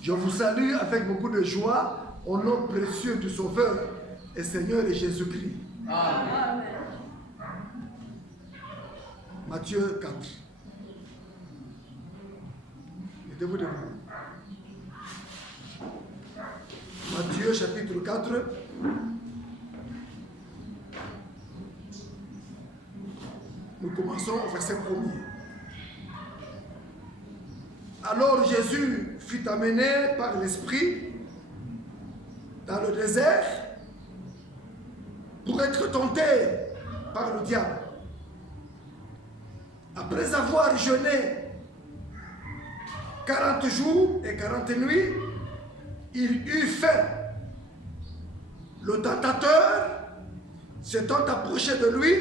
Je vous salue avec beaucoup de joie au nom précieux du Sauveur et Seigneur Jésus-Christ. Amen. Matthieu 4. Mettez-vous debout. Matthieu chapitre 4. Nous commençons au verset 1er. Alors Jésus fut amené par l'Esprit dans le désert pour être tenté par le diable. Après avoir jeûné 40 jours et 40 nuits, il eut faim. Le tentateur s'étant approché de lui,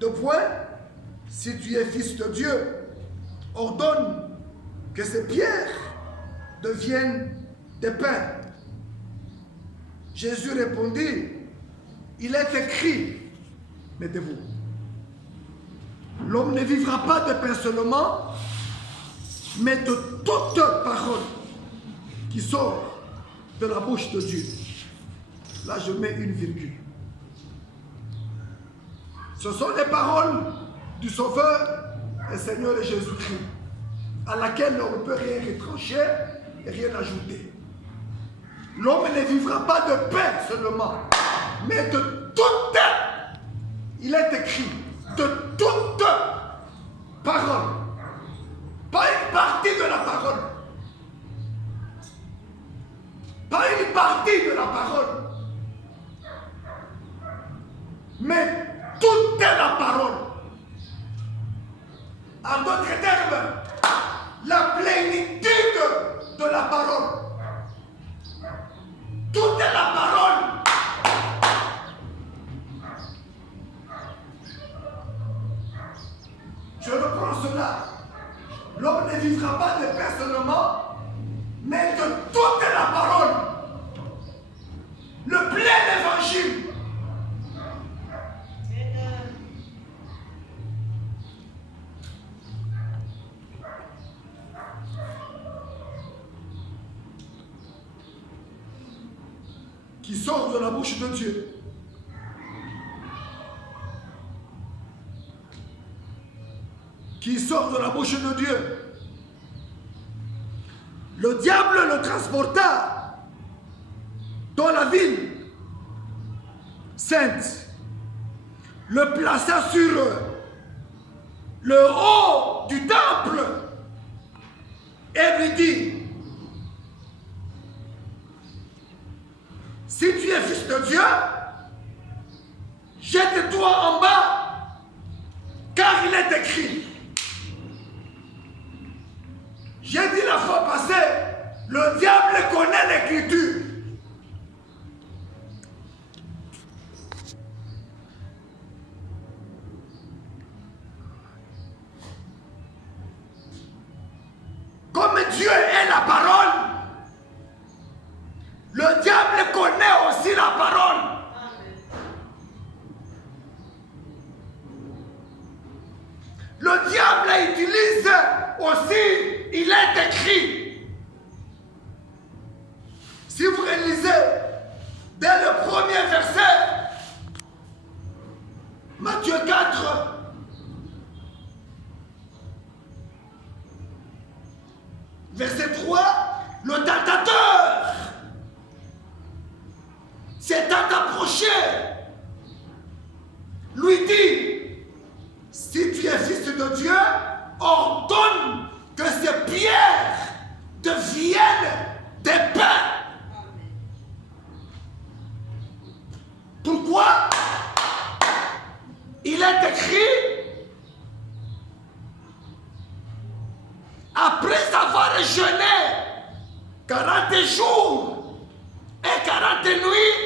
de point, si tu es fils de Dieu, ordonne que ces pierres deviennent des pains. Jésus répondit, il est écrit, mettez-vous, l'homme ne vivra pas de pain seulement, mais de toute parole qui sort de la bouche de Dieu. Là, je mets une virgule. Ce sont les paroles du Sauveur et Seigneur Jésus-Christ, à laquelle on ne peut rien retrancher et rien ajouter. L'homme ne vivra pas de pain seulement, mais de toute, il est écrit, de toute parole. Pas une partie de la parole. Pas une partie de la parole. Mais toute la parole. En d'autres termes, la plénitude de la parole. Toute la parole. Je reprends cela. L'homme ne vivra pas de pain seulement, mais de toute la parole. Le plein évangile. Qui sort de la bouche de Dieu. Qui sort de la bouche de Dieu. Le diable le transporta dans la ville sainte, le plaça sur le haut du temple et lui dit, si tu es fils de Dieu, jette-toi en bas, car il est écrit. J'ai dit la fois passée, le diable connaît l'écriture. Comme Dieu est la parole, le diable connaît aussi la parole. Le diable utilise aussi, il est écrit. Si vous réalisez, dès le premier verset, Matthieu 4, verset 3, le tentateur s'étant approché, lui dit, si tu es fils de Dieu, ordonne que ces pierres deviennent des pains. Pourquoi? Il est écrit, après avoir jeûné 40 jours et 40 nuits,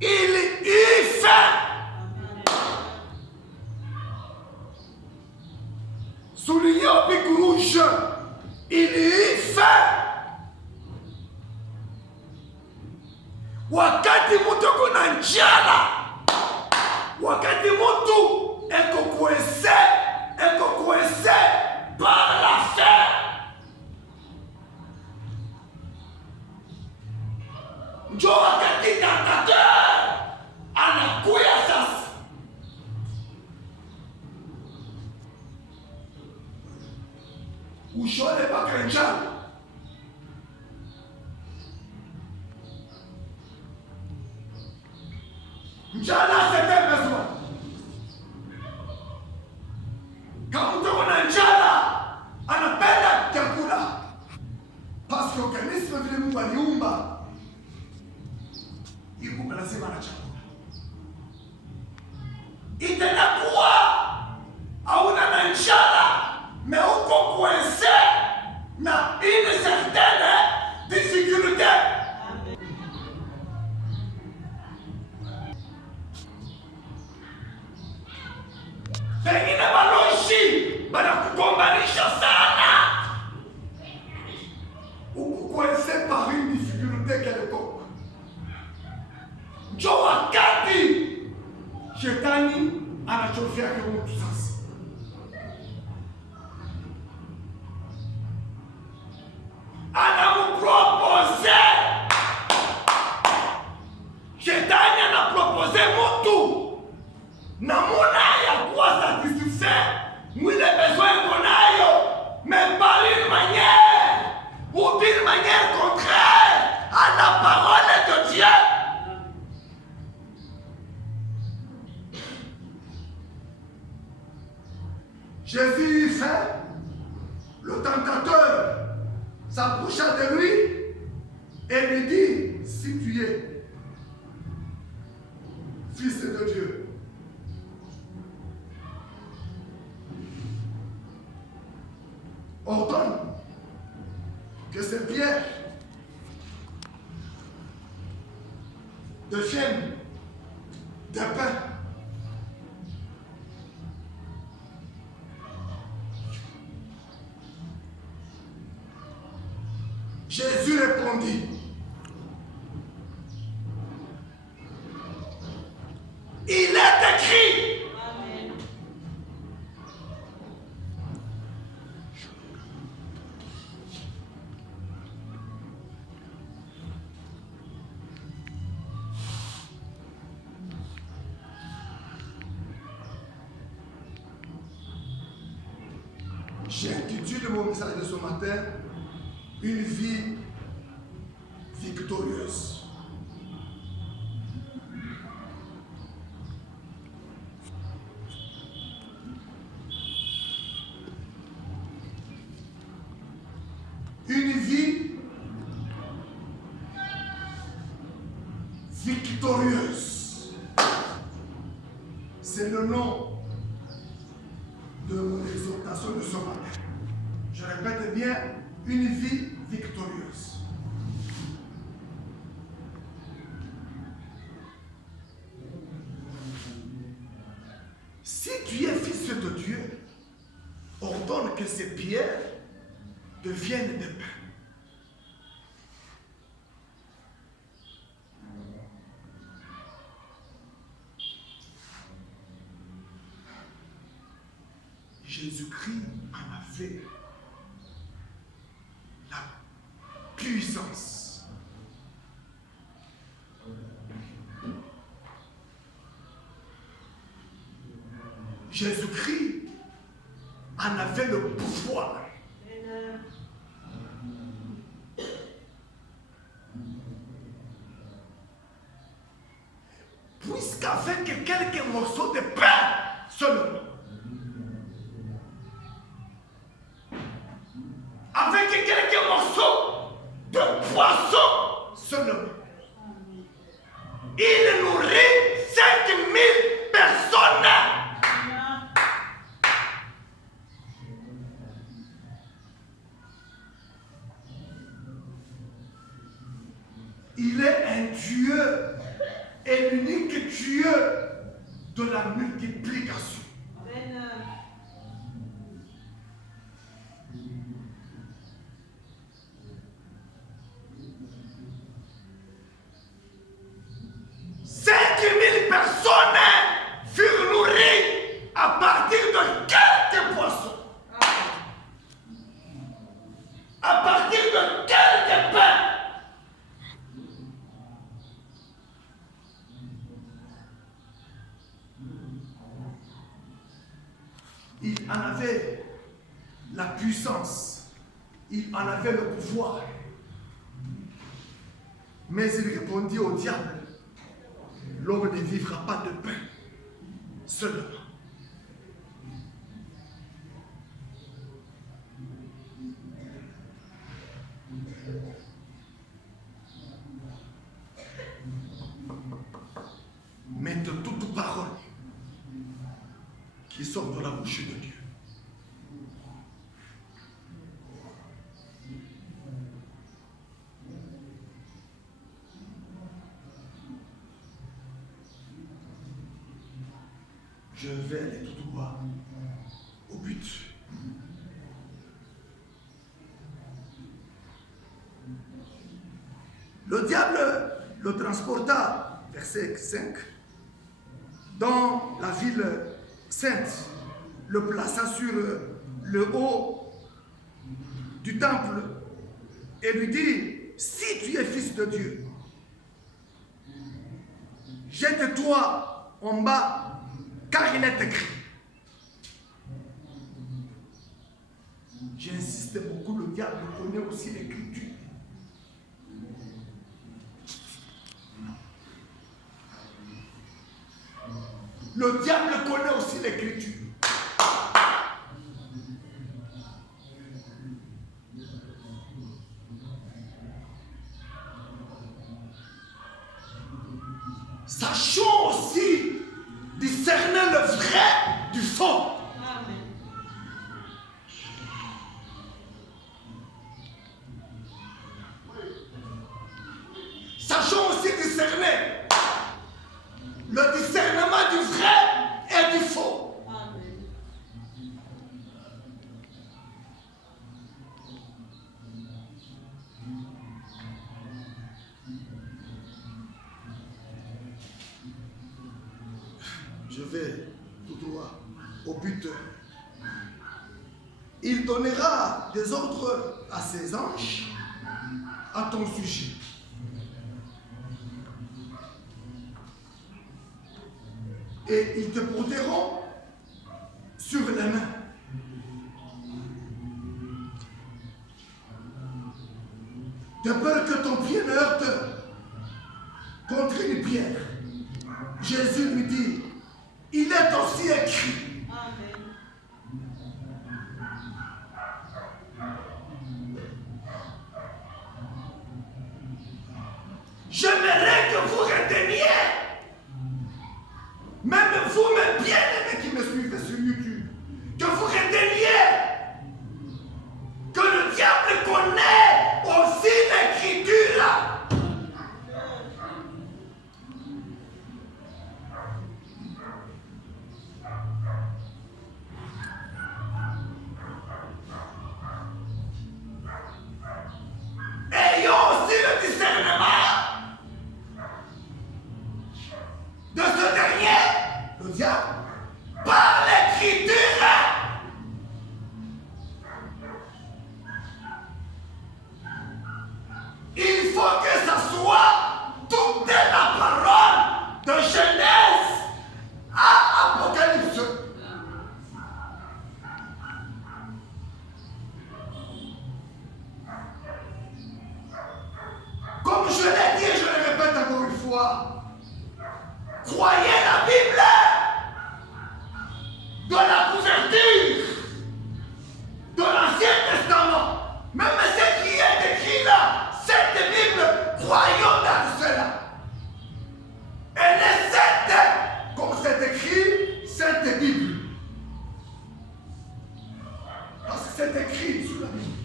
il eut faim. Souligné au pic rouge, il eut faim. Wakati mtu kuna njala, wakati mtu eko kuese Njala, c'est un besoin. Quand on a njala, anapenda chakula. Parce que organisme vile Mungu aliumba, iko lazima na chakula. Itakuwa hauna na njala, mais uko coincé na une certaine difficulté. Pengine baloshi banakugombanisha sana, uko coincé par une difficulté quelconque. Njo wakati shetani anachofia kwa mtu sasa. Anamupropose. Shetani anapropose mtu namuna ya kuwa satisfait mwile besoin qu'on ayo, mais par une manière ou d'une manière contraire à la parole de Dieu. Jésus eut faim, le tentateur s'approcha de lui et lui dit, si tu es fils de Dieu, ordonne que ces pierres deviennent des pains. Jésus répondit, il est écrit. Amen. J'ai intitulé mon message de ce matin, une vie victorieuse. Une vie victorieuse. C'est le nom de mon exhortation de ce matin. Je répète bien, une vie victorieuse. Si tu es fils de Dieu, ordonne que ces pierres deviennent des pains. Jésus-Christ en avait la puissance. Jésus-Christ en avait le pouvoir. Puisqu'avec quelques morceaux de pain seulement, avec quelques morceaux de poisson seulement, il nourrit 5000 personnes. Il est un Dieu et l'unique Dieu de la multiplication. Amen. Personnes furent nourries à partir de quelques poissons, à partir de quelques pains. Il en avait la puissance, il en avait le pouvoir, mais il répondit au diable, l'homme ne vivra pas de pain seulement. Mais de toute parole qui sort de la bouche de Dieu. Je vais aller tout droit au but. Le diable le transporta, verset 5, dans la ville sainte, le plaça sur le haut du temple et lui dit, si tu es fils de Dieu, jette-toi en bas, car il est écrit. J'insiste beaucoup, le diable connaît aussi l'écriture. Le diable connaît aussi l'écriture. Sachons aussi discerner le vrai du faux. Amen. Sachons aussi discerner le discernement du vrai et du faux. Amen. Je vais tout droit au but. Il donnera des ordres à ses anges à ton sujet. Et ils te porteront sur les mains. De peur que ton pied ne heurte contre une pierre. Jésus lui dit, il est aussi écrit. Amen. J'aimerais que vous reteniez, même vous, mes bien-aimés qui me suivent sur YouTube, que vous reteniez que le diable connaît aussi l'écriture. Ayons aussi le discernement de ce dernier, le diable, par l'écriture. Il faut que ça soit toute la parole de Genèse à Apocalypse. Comme je l'ai dit et je le répète encore une fois, croyez la Bible de la couverture de l'Ancien Testament. Même ce qui est écrit là, cette Bible, croyons dans cela. Elle est sainte, comme c'est écrit, cette Bible. Parce que c'est écrit sur la Bible.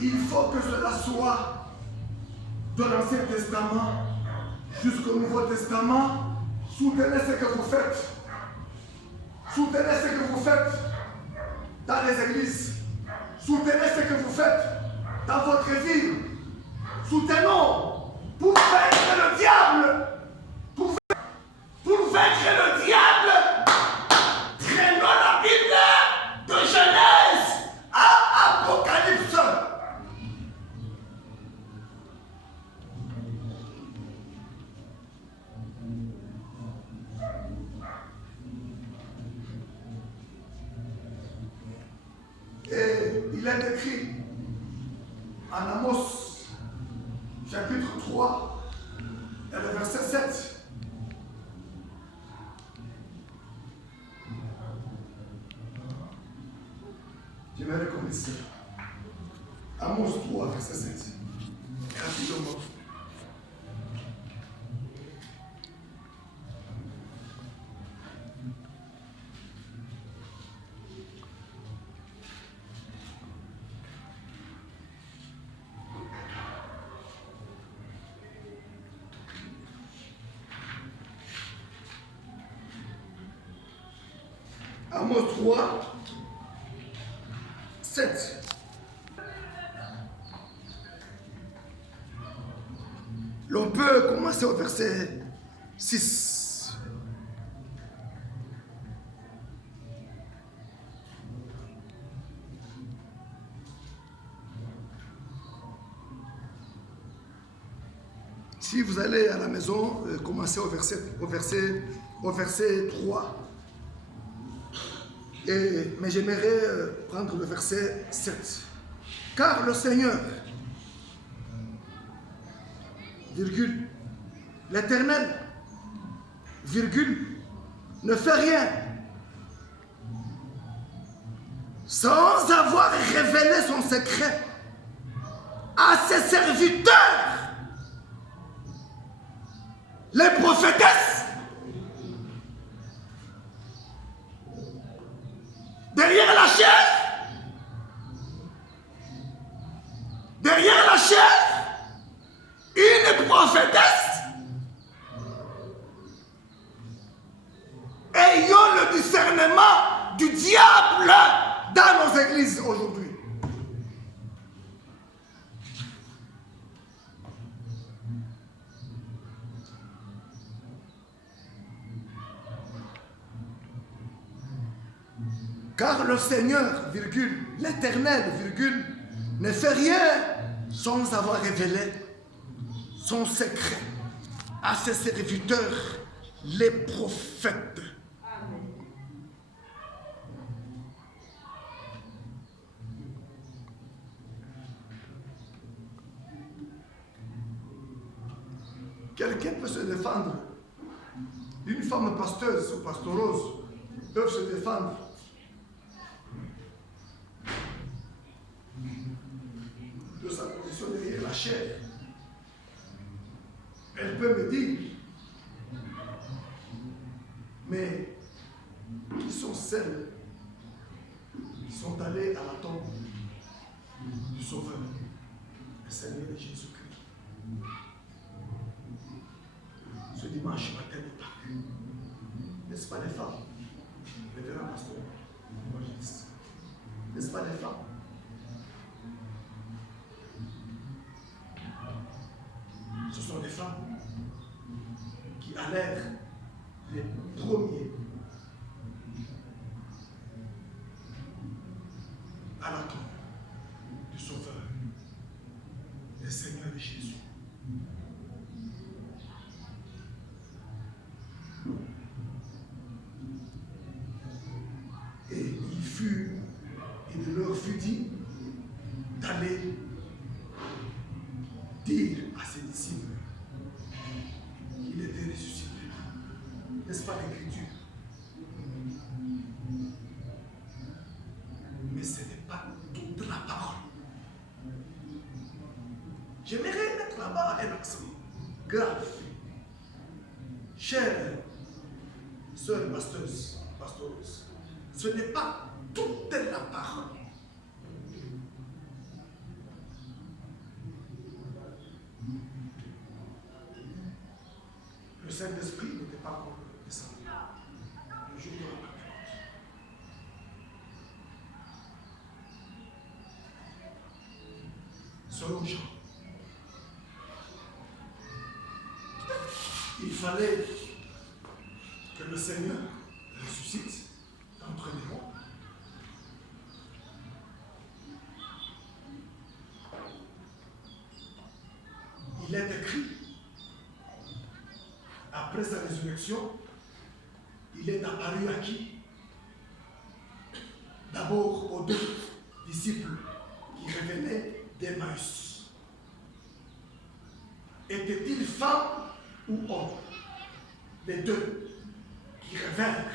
Il faut que cela soit de l'Ancien Testament jusqu'au Nouveau Testament. Soutenez ce que vous faites. Soutenez ce que vous faites dans les églises. Soutenez ce que vous faites dans votre vie. Soutenons pour vaincre le diable. Pour vaincre le diable, traînons la Bible de Genèse à Apocalypse. Et il est écrit en chapitre 3, et le verset 7. J'aimerais qu'on lise ça. Amos 3, verset 7. Rapidement. Amos 3, 7. L'on peut commencer au verset 6. Si vous allez à la maison, commencez au verset 3. Mais j'aimerais prendre le verset 7. Car le Seigneur, virgule, l'Éternel, virgule, ne fait rien sans avoir révélé son secret à ses serviteurs, les prophétesses. Derrière la chair, une prophétesse ayant le discernement du diable dans nos églises aujourd'hui. Car le Seigneur, virgule, l'Éternel, virgule, ne fait rien sans avoir révélé son secret à ses serviteurs, les prophètes. Quelqu'un peut se défendre. Une femme pasteuse ou pastorose peuvent se défendre. De sa position derrière la chair. Elle peut me dire, mais qui sont celles qui sont allées à la tombe du Sauveur, le Seigneur Jésus-Christ, ce dimanche matin de Pâques? N'est-ce pas les femmes? Révérend pasteur, évangéliste. N'est-ce pas les femmes? Ce sont des femmes qui allèrent les premiers à la tombe du Sauveur, le Seigneur Jésus. Et il leur fut dit d'aller dire à ses disciples qu'il était ressuscité. N'est-ce pas l'écriture? Mais ce n'est pas toute la parole. J'aimerais mettre là-bas un accent grave. Chère sœur pasteuse, ce n'est pas toute la parole. Le Saint-Esprit n'était pas encore descendu le jour de la Pentecôte. Selon Jean, il fallait que le Seigneur ressuscite d'entre les morts. Il est écrit, après sa résurrection, il est apparu à qui? D'abord aux 2 disciples qui revenaient d'Emmaüs. était-il femme ou homme? Les deux qui revinrent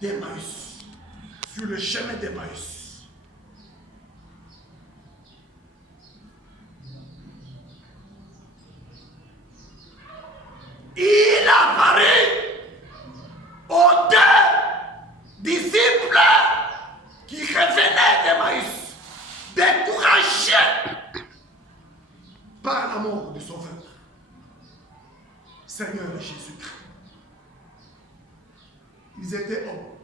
d'Emmaüs, sur le chemin d'Emmaüs. Il apparaît aux deux disciples qui revenaient d'Emmaüs, découragés par la mort du Sauveur, Seigneur Jésus-Christ. Ils étaient hommes.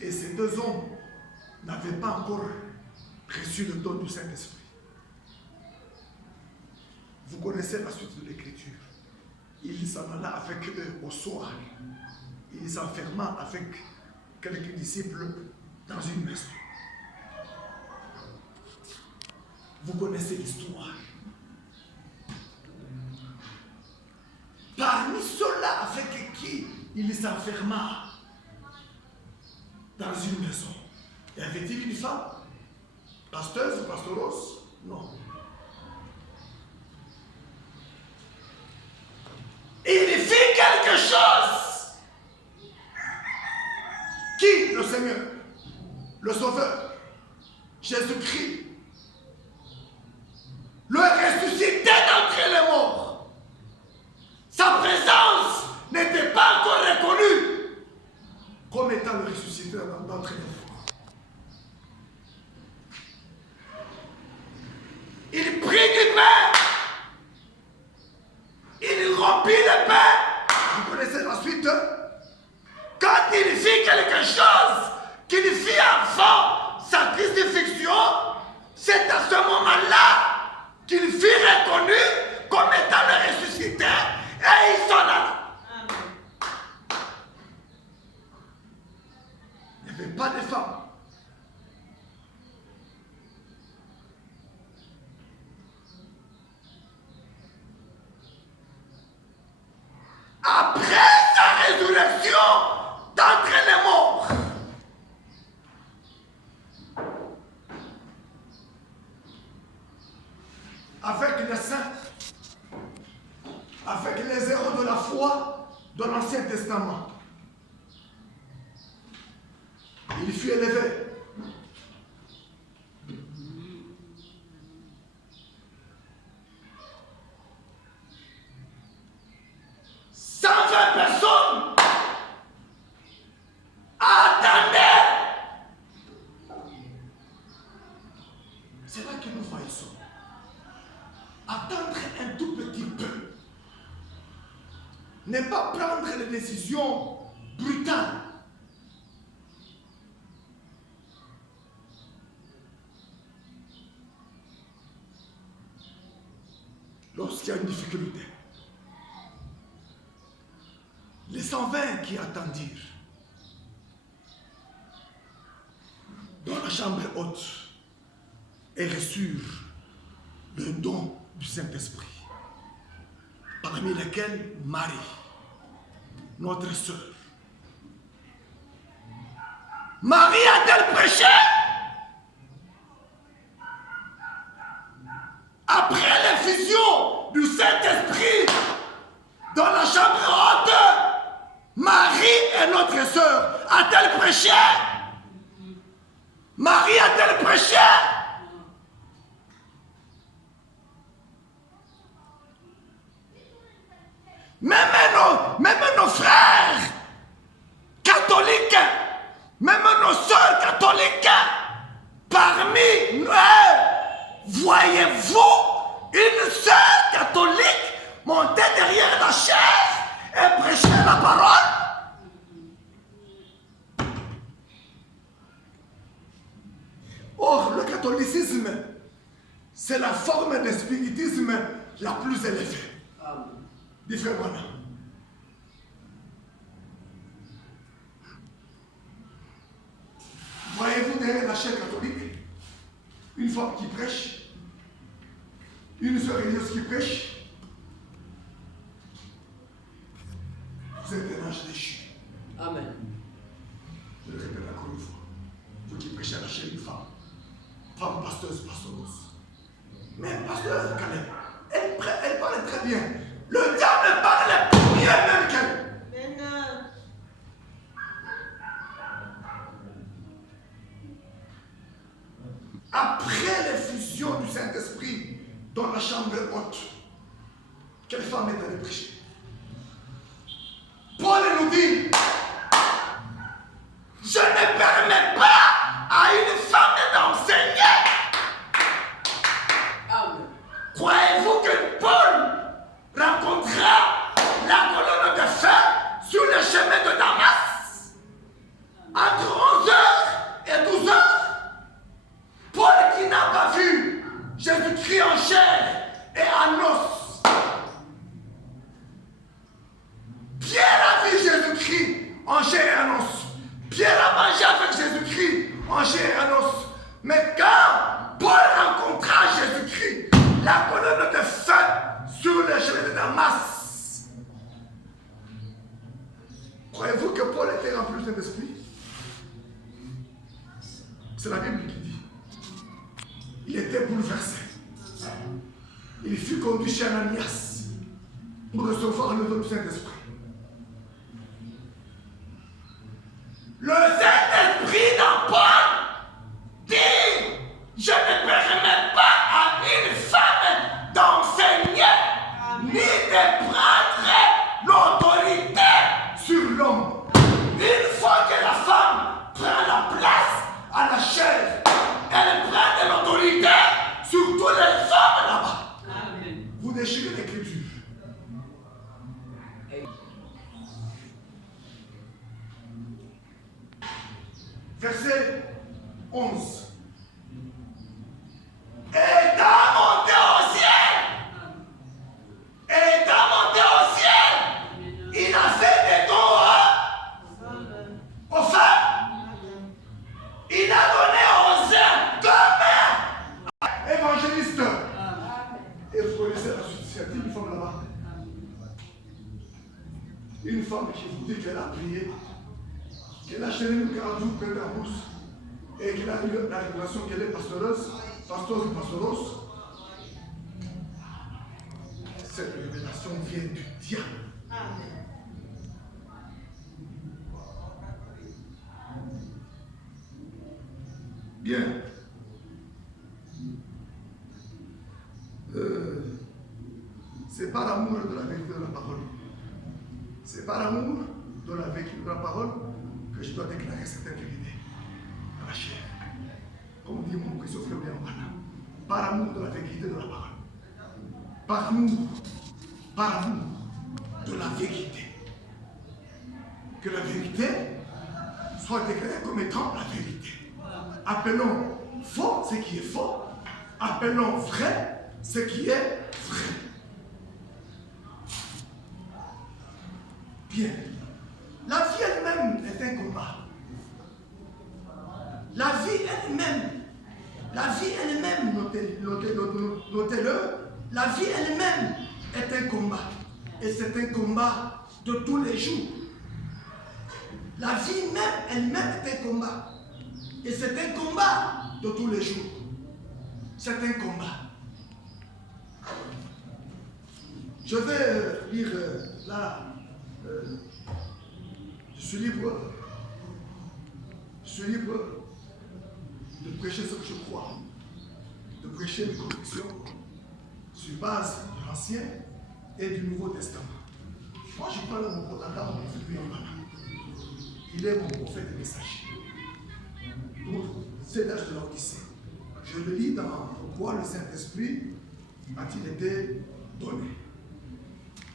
Et ces deux hommes n'avaient pas encore reçu le don du Saint-Esprit. Vous connaissez la suite de l'Écriture. Il s'en alla avec eux au soir. Il s'enferma avec quelques disciples dans une maison. Vous connaissez l'histoire. Parmi ceux-là avec qui il s'enferma dans une maison, y avait-il une femme? Pasteuse ou pastoros? Non. Il fit quelque chose. Qui? Le Seigneur, le Sauveur, Jésus-Christ, le ressuscité d'entre les morts. Sa présence n'était pas encore reconnue comme étant le ressuscité d'entre les morts. Il prit du pain. Il rompit le pain. Vous connaissez la suite? Quand il fit quelque chose qu'il fit avant sa crucifixion, c'est à ce moment-là qu'il fut reconnu comme étant le ressuscité et il s'en alla. Il n'y avait pas de femme. Après sa résurrection d'entre les morts, avec les saints, avec les héros de la foi de l'Ancien Testament, il fut élevé. 120 personnes attendaient. C'est là que nous voyons. Attendre un tout petit peu. Ne pas prendre les décisions brutales. Lorsqu'il y a une difficulté. Les 120 qui attendirent dans la chambre haute et reçurent le don du Saint-Esprit, parmi lesquels Marie, notre sœur. Marie a-t-elle prêché? Après l'effusion du Saint-Esprit dans la chambre haute, Marie est notre sœur. A-t-elle prêché? Marie a-t-elle prêché? Même nos frères catholiques, même nos sœurs catholiques, parmi nous, voyez-vous une sœur catholique monter derrière la chaise et prêcher la parole? Or, le catholicisme, c'est la forme de spiritisme la plus élevée. Différemment. Voyez-vous derrière la chaise catholique une femme qui prêche, une sœur religieuse qui prêche? Vous êtes un ange déchu. Amen. Je le répète encore une fois. Vous qui prêchez à la chair une femme. femme pasteuse, pastoreuse. Mais pasteur Caleb, elle parlait très bien. Le diable parlait mieux même qu'elle. Après l'effusion du Saint-Esprit dans la chambre haute, quelle femme est allée prêcher? Paul nous dit, je ne permets pas à une femme d'enseigner. Croyez-vous que Paul rencontrera la colonne de feu sur le chemin de Damas entre 11h et 12h? Paul qui n'a pas vu Jésus-Christ en chair et en os. Pierre a vu Jésus-Christ en chair et en os. Pierre a mangé avec Jésus-Christ en chair et en os. Mais quand Paul rencontra Jésus-Christ, la colonne de feu sur le chemin de Damas, croyez-vous que Paul était rempli de l'esprit? C'est la Bible qui dit. Il était bouleversé. Il fut conduit chez Ananias pour recevoir le don du Saint-Esprit. Le Saint-Esprit dans Paul dit, je ne permets pas à une femme d'enseigner ni de prendre l'autorité sur l'homme. Une fois que la femme prend la place à la chair, elle prend de l'autorité sur tous les hommes là-bas. Amen. Vous déchirez l'écriture. Verset 11. Étant monté au ciel, il a fait des dons aux femmes. Il a donné aux hommes comme évangéliste. Et vous connaissez la suite, il y a une femme là-bas. Une femme qui vous dit qu'elle a prié, qu'elle a chaîné le 40 jours près de la bourse et qu'elle a eu la révélation qu'elle est pastoreuse, pastoreuse ou pastoros. Cette révélation vient du diable. Bien. C'est par amour de la vérité de la parole. C'est par amour de la vérité de la parole que je dois déclarer cette vérité à la chair. Comme dit mon précieux frère Léon, par amour de la vérité de la parole. Par amour de la vérité. Que la vérité soit déclarée comme étant la vérité. Appelons faux ce qui est faux. Appelons vrai ce qui est vrai. Bien. La vie elle-même est un combat. La vie elle-même, notez-le, la vie elle-même est un combat. Et c'est un combat de tous les jours. La vie même elle-même est un combat. Et c'est un combat de tous les jours. C'est un combat. Je vais lire là. Je suis libre de prêcher ce que je crois, de prêcher mes convictions sur base de l'Ancien et du Nouveau Testament. Moi, je parle de mon potentat, mon prophète. Il est mon prophète et messager. Pour c'est l'âge de l'Odyssée. Je le lis dans Pourquoi le Saint-Esprit a-t-il été donné?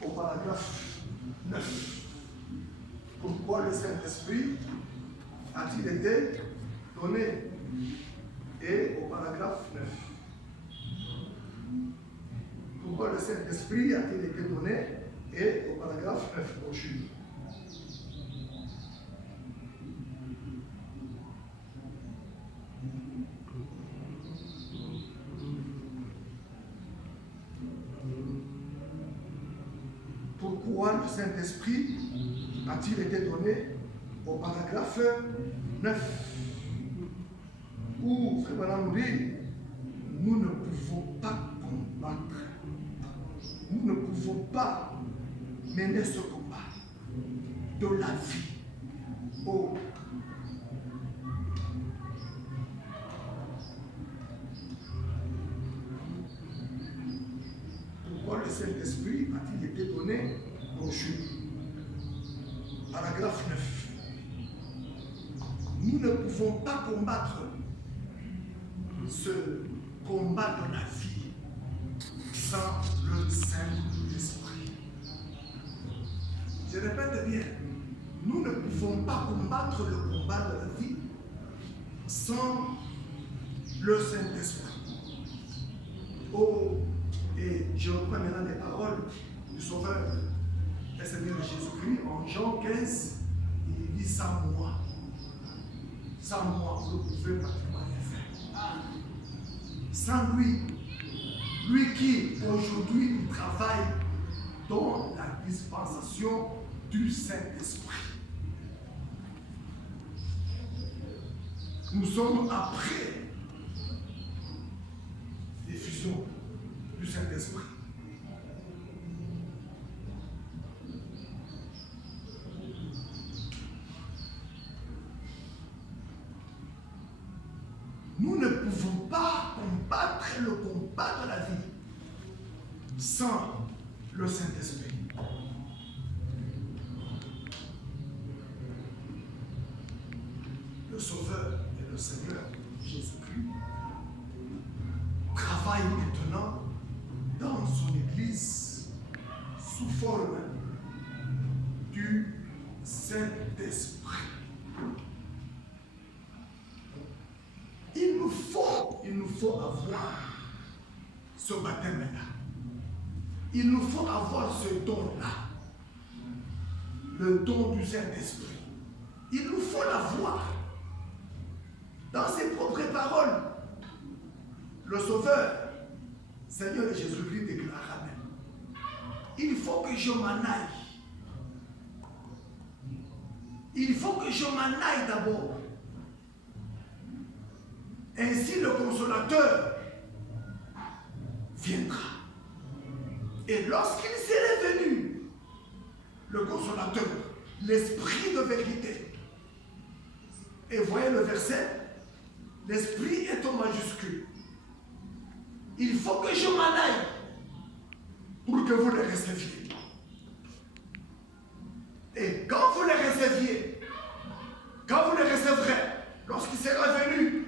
Au paragraphe 9. Pourquoi le Saint-Esprit a-t-il été donné? Et au paragraphe 9. Pourquoi le Saint-Esprit a-t-il été donné? Et au paragraphe 9. Brochure. Pourquoi le Saint-Esprit a-t-il été donné? Au paragraphe 9. Ouvre Madame nous dit, nous ne pouvons pas combattre. Nous ne pouvons pas mener ce combat de la vie au pourquoi le Saint-Esprit a-t-il été donné aux Juifs? Paragraphe 9. Nous ne pouvons pas combattre ce combat de la vie sans le Saint-Esprit. Je répète bien, nous ne pouvons pas combattre le combat de la vie sans le Saint-Esprit. Oh, et je reprends maintenant les paroles du Sauveur et Seigneur Jésus-Christ en Jean 15, il dit sans moi. Sans moi, vous ne pouvez pratiquement rien faire. Sans lui, lui qui aujourd'hui travaille dans la dispensation du Saint-Esprit. Nous sommes après l'effusion du Saint-Esprit. Nous ne pouvons pas combattre le combat de la vie sans le Saint-Esprit. Le Sauveur et le Seigneur Jésus-Christ travaille maintenant dans son Église sous forme du Saint-Esprit. Il nous faut avoir ce baptême-là. Il nous faut avoir ce don-là. Le don du Saint-Esprit. Il nous faut l'avoir. Dans ses propres paroles, le Sauveur, Seigneur Jésus-Christ déclara même, il faut que je m'en aille. Il faut que je m'en aille d'abord. Ainsi le Consolateur viendra. Et lorsqu'il serait venu, le Consolateur, l'Esprit de vérité. Et voyez le verset, l'Esprit est au majuscule. Il faut que je m'en aille pour que vous le receviez. Et quand vous le receviez, quand vous le recevrez, lorsqu'il sera venu,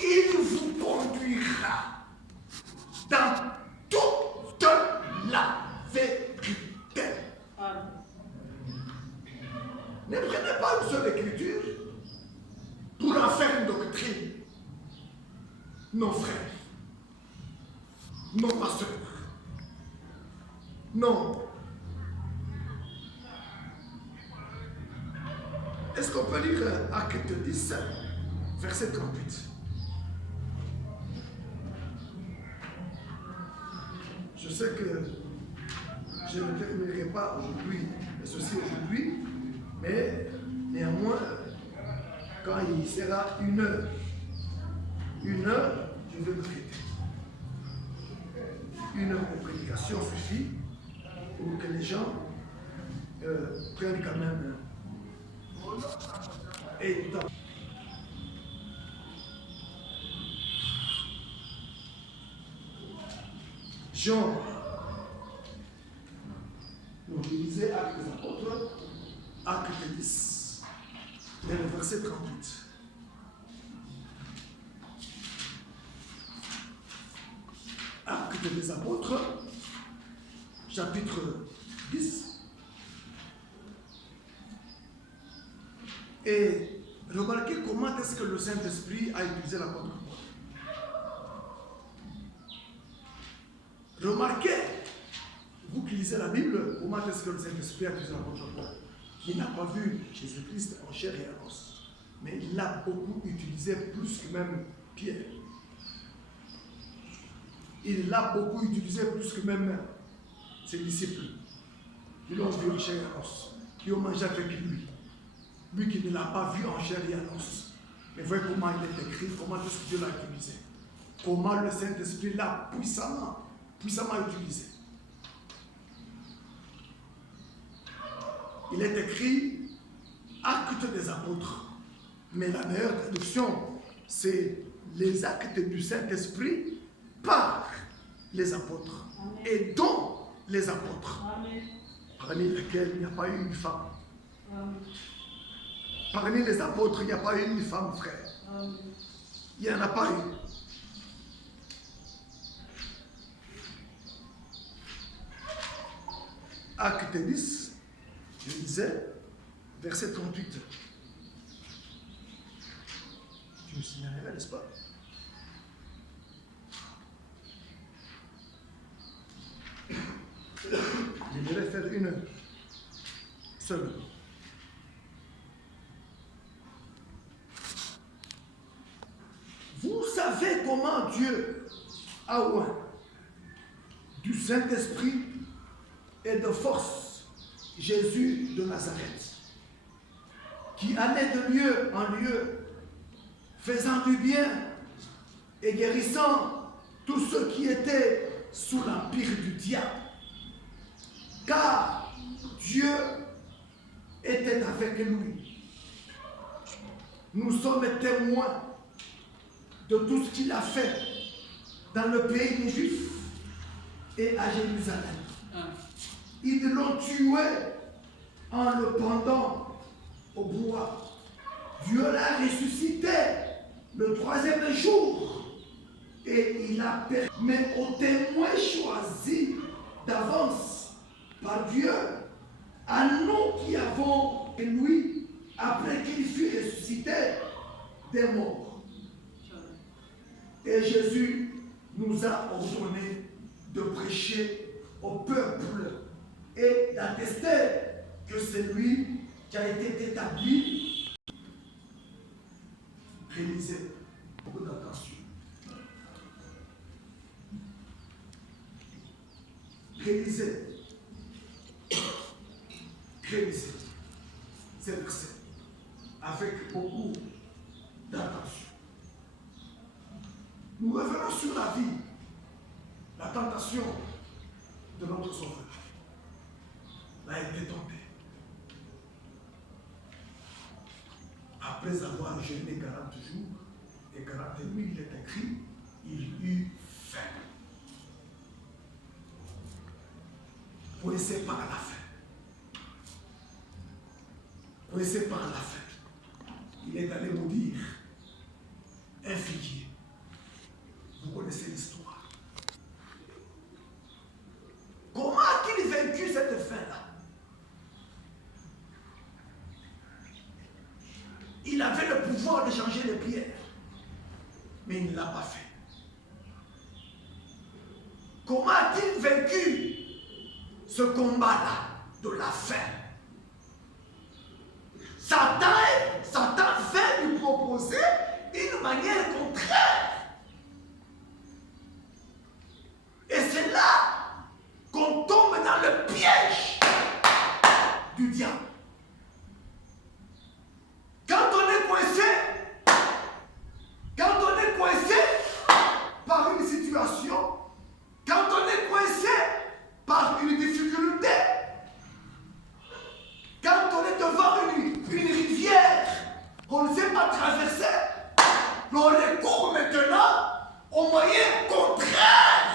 il vous conduira dans toute la vérité. Ne prenez pas une seule écriture pour en faire une doctrine. Non, frère. Non, ma soeur. Non. Est-ce qu'on peut lire Acte 10, verset 38? Je sais que je ne terminerai pas aujourd'hui, ceci aujourd'hui, mais néanmoins, quand il sera 1 heure, je vais me traiter. 1 heure de prédication suffit pour que les gens prennent quand même et du temps. Jean, donc il disait Actes des Apôtres, Acte 10, et le verset 38. Acte des Apôtres, chapitre 10. Et remarquez comment est-ce que le Saint-Esprit a utilisé l'apôtre Paul. Remarquez, vous qui lisez la Bible, comment est-ce que le Saint-Esprit a utilisé l'apôtre Paul, qui n'a pas vu Jésus-Christ en chair et en os, mais il l'a beaucoup utilisé, plus que même Pierre. Il l'a beaucoup utilisé, plus que même ses disciples, qui l'ont vu en chair et en os, qui ont mangé avec lui. Lui qui ne l'a pas vu en chair et en os, Mais voyez comment il est écrit, comment est-ce que Dieu l'a utilisé. Comment le Saint-Esprit l'a puissamment utilisé. Il est écrit Actes des apôtres. Mais la meilleure traduction, c'est les actes du Saint-Esprit par les apôtres. Amen. Et dont les apôtres. Amen. Parmi lesquels il n'y a pas eu une femme. Amen. Parmi les apôtres, il n'y a pas eu une femme, frère. Amen. Il n'y en a pas eu. Acte 10, je disais, verset 38. Tu me signalerais, n'est-ce pas? Je vais faire une seule. Vous savez comment Dieu a oint du Saint-Esprit et de force Jésus de Nazareth, qui allait de lieu en lieu, faisant du bien et guérissant tous ceux qui étaient sous l'empire du diable. Car Dieu était avec lui. Nous sommes témoins de tout ce qu'il a fait dans le pays des Juifs et à Jérusalem. Ils l'ont tué en le pendant au bois. Dieu l'a ressuscité le 3e jour et il a permis. Mais aux témoins choisis d'avance par Dieu, à nous qui avons lui, après qu'il fut ressuscité des morts. Et Jésus nous a ordonné de prêcher au peuple et d'attester que c'est lui qui a été établi. Réalisez beaucoup d'attention. Réalisez ces versets avec beaucoup d'attention. Nous revenons sur la vie, la tentation de notre Sauveur. Il a été tenté. Après avoir jeûné 40 jours et 40 nuits, il est écrit, il eut faim. Connaissez par la faim. Connaissez par la faim. Il est allé maudire un figuier. Vous connaissez l'histoire. Comment a-t-il vaincu cette faim-là? Il avait le pouvoir de changer les pierres, mais il ne l'a pas fait. Comment a-t-il vaincu ce combat-là de la faim? Satan fait lui proposer une manière contraire. Et c'est là qu'on tombe dans le piège du diable. Quand on est coincé par une situation, quand on est coincé par une difficulté, quand on est devant une rivière qu'on ne sait pas traverser, on recourt maintenant aux moyens contraires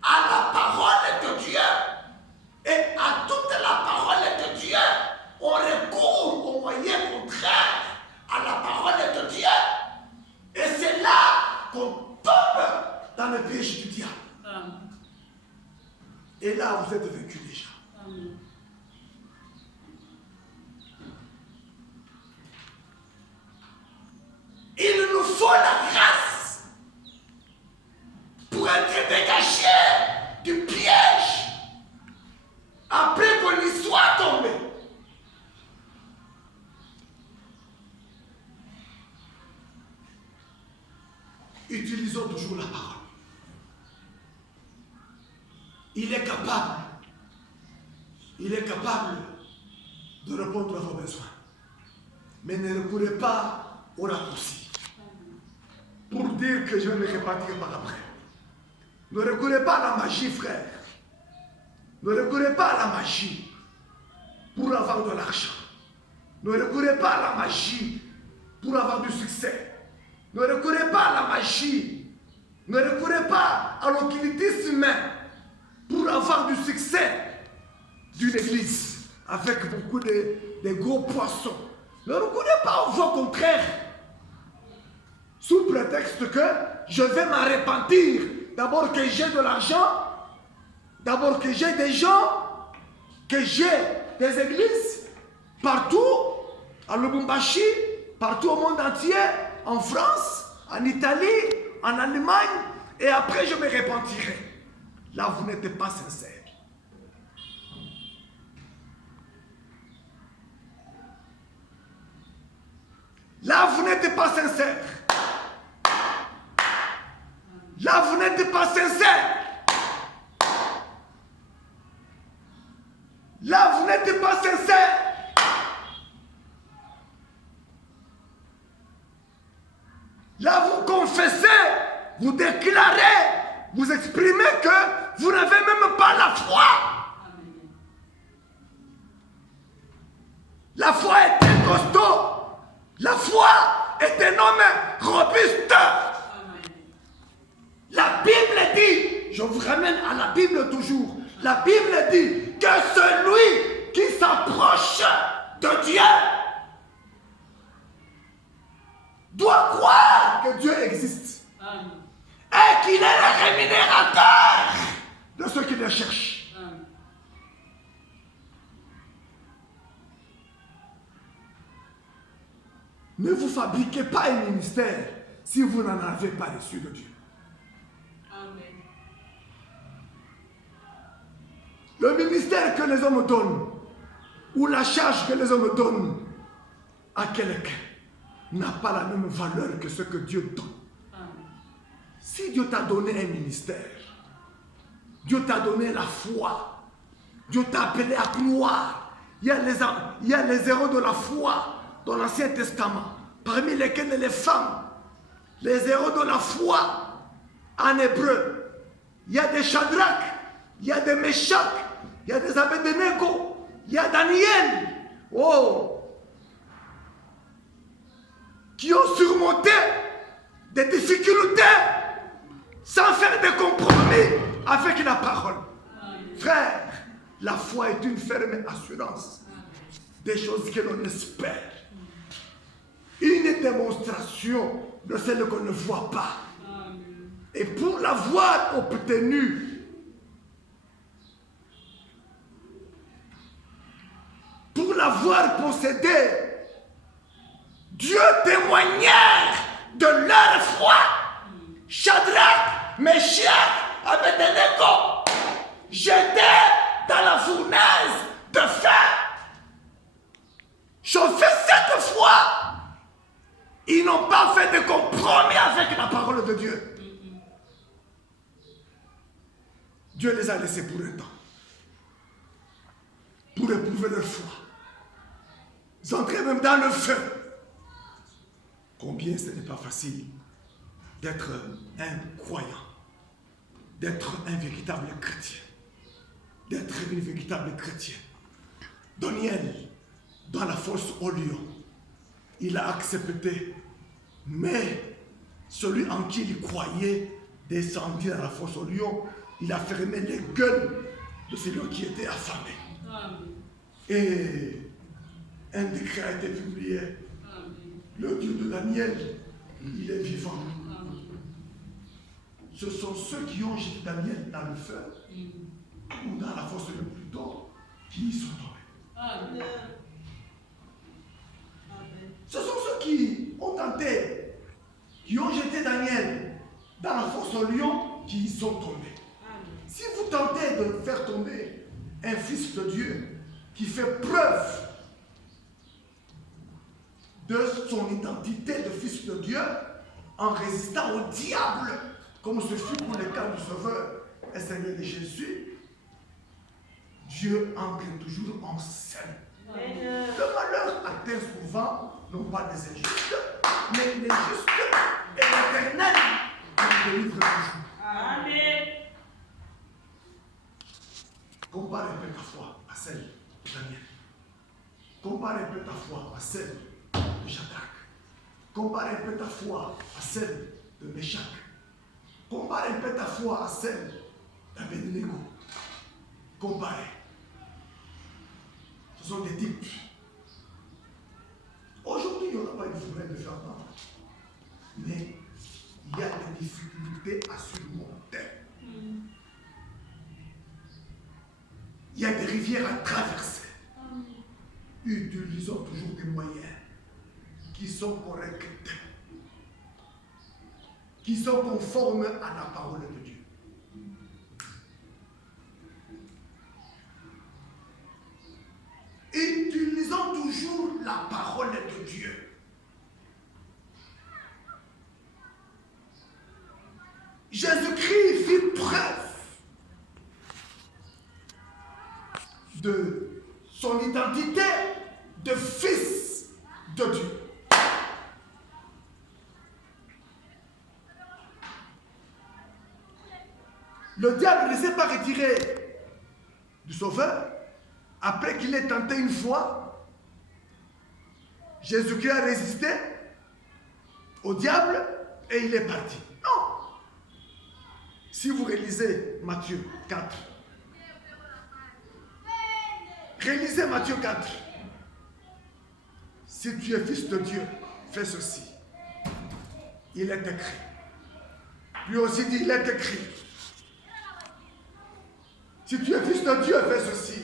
à la parole de Dieu et à toute la parole de Dieu. On recourt aux moyens contraires à la parole de Dieu. Et c'est là qu'on tombe dans le piège du diable. Et là, vous êtes vaincu déjà. Amen. Il nous faut la grâce pour être dégagé du piège après qu'on y soit tombé. Utilisons toujours la parole. Il est capable de répondre à vos besoins. Mais ne recourez pas au raccourci. pour dire que je vais me repentir par après. Ne recourez pas à la magie, frère. Ne recourez pas à la magie pour avoir de l'argent. Ne recourez pas à la magie pour avoir du succès. Ne recourez pas à la magie. Ne recourez pas à l'occultisme pour avoir du succès d'une église avec beaucoup de gros poissons. Ne recourez pas aux voies contraires sous prétexte que je vais m'en repentir. D'abord que j'ai de l'argent, d'abord que j'ai des gens, que j'ai des églises partout, à Lubumbashi, partout au monde entier, en France, en Italie, en Allemagne, et après je me repentirai. Là, vous n'êtes pas sincère. Là, vous n'êtes pas sincère. Là, vous n'êtes pas sincère. Là, vous n'êtes pas sincère. Là, vous confessez, vous déclarez, vous exprimez que vous n'avez même pas la foi. La foi est un costaud. La foi est un homme robuste. La Bible dit, je vous ramène à la Bible toujours, la Bible dit que celui qui s'approche de Dieu doit croire que Dieu existe. Amen. Et qu'il est le rémunérateur de ceux qui le cherchent. Amen. Ne vous fabriquez pas un ministère si vous n'en avez pas reçu de Dieu. Amen. Le ministère que les hommes donnent, ou la charge que les hommes donnent à quelqu'un, n'a pas la même valeur que ce que Dieu donne. Amen. Si Dieu t'a donné un ministère, Dieu t'a donné la foi, Dieu t'a appelé à croire. Il y a les héros de la foi dans l'Ancien Testament, parmi lesquels les femmes, les héros de la foi en hébreu. Il y a des Shadrach, il y a des Meshach, il y a des Abednego, il y a Daniel. Oh! Qui ont surmonté des difficultés sans faire de compromis avec la parole. Amen. Frère, la foi est une ferme assurance des choses que l'on espère. Une démonstration de celle qu'on ne voit pas. Amen. Et pour l'avoir obtenue, pour l'avoir possédée, Dieu témoignait de leur foi. Shadrach, Meshach, Abednego, j'étais dans la fournaise de feu. Chauffé cette fois, ils n'ont pas fait de compromis avec la parole de Dieu. Dieu les a laissés pour un temps, pour éprouver leur foi. Ils entraient même dans le feu. Combien ce n'est pas facile d'être un croyant, d'être un véritable chrétien, d'être une véritable chrétienne. Daniel, dans la fosse au lion, il a accepté, mais celui en qui il croyait descendit dans la fosse au lion, il a fermé les gueules de celui qui était affamé. Et un décret a été publié. Le Dieu de Daniel, il est vivant. Ce sont ceux qui ont jeté Daniel dans le feu ou dans la fosse le plus tôt qui y sont tombés. Ce sont ceux qui ont tenté, qui ont jeté Daniel dans la fosse au lion qui y sont tombés. Si vous tentez de faire tomber un fils de Dieu qui fait preuve de son identité de fils de Dieu en résistant au diable, comme ce fut pour le cas du Sauveur et Seigneur de Jésus, Dieu entre toujours en scène. Le malheur atteint souvent, non pas des injustes, mais les justes Et l'Éternel me délivre toujours. Amen. Compare un peu ta foi à celle de Daniel. Compare un peu ta foi à celle de Shadrach. Compare un peu ta foi à celle de Meshach. Compare un peu ta foi à celle d'Abednego. Comparez. Ce sont des types. Aujourd'hui, il n'y aura pas de problème de faire part. Mais il y a des difficultés à surmonter. Il y a des rivières à traverser. Utilisons toujours des moyens qui sont corrects, qui sont conformes à la parole de Dieu. Utilisons toujours la parole de Dieu. Jésus-Christ fit preuve de son identité de fils de Dieu. Le diable ne s'est pas retiré du Sauveur après qu'il ait tenté une fois. Jésus-Christ a résisté au diable et il est parti. Non. Si vous relisez Matthieu 4, relisez Matthieu 4. Si tu es fils de Dieu, fais ceci. Il est écrit. Lui aussi dit, il est écrit. Si tu es fils de Dieu, fais ceci.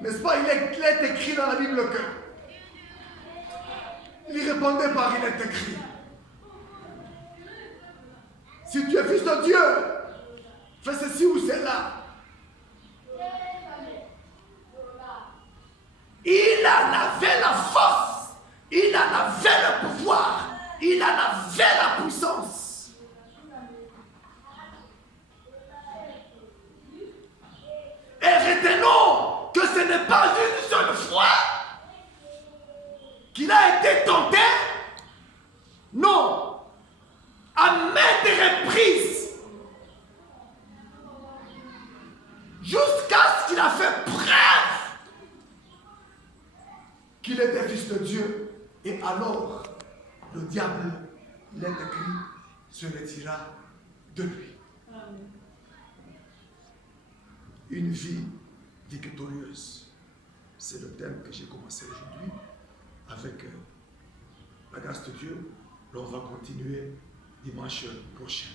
N'est-ce pas, il est écrit dans la Bible que. Il répondait par il est écrit. Si tu es fils de Dieu, fais ceci ou cela. Il en avait la force, il en avait le pouvoir, il en avait la puissance. Et retenons que ce n'est pas une seule fois qu'il a été tenté. Non. À maintes reprises. Jusqu'à ce qu'il a fait preuve qu'il était fils de Dieu. Et alors, le diable, il est écrit, se retira de lui. Amen. Une vie victorieuse. C'est le thème que j'ai commencé aujourd'hui. Avec la grâce de Dieu, on va continuer dimanche prochain.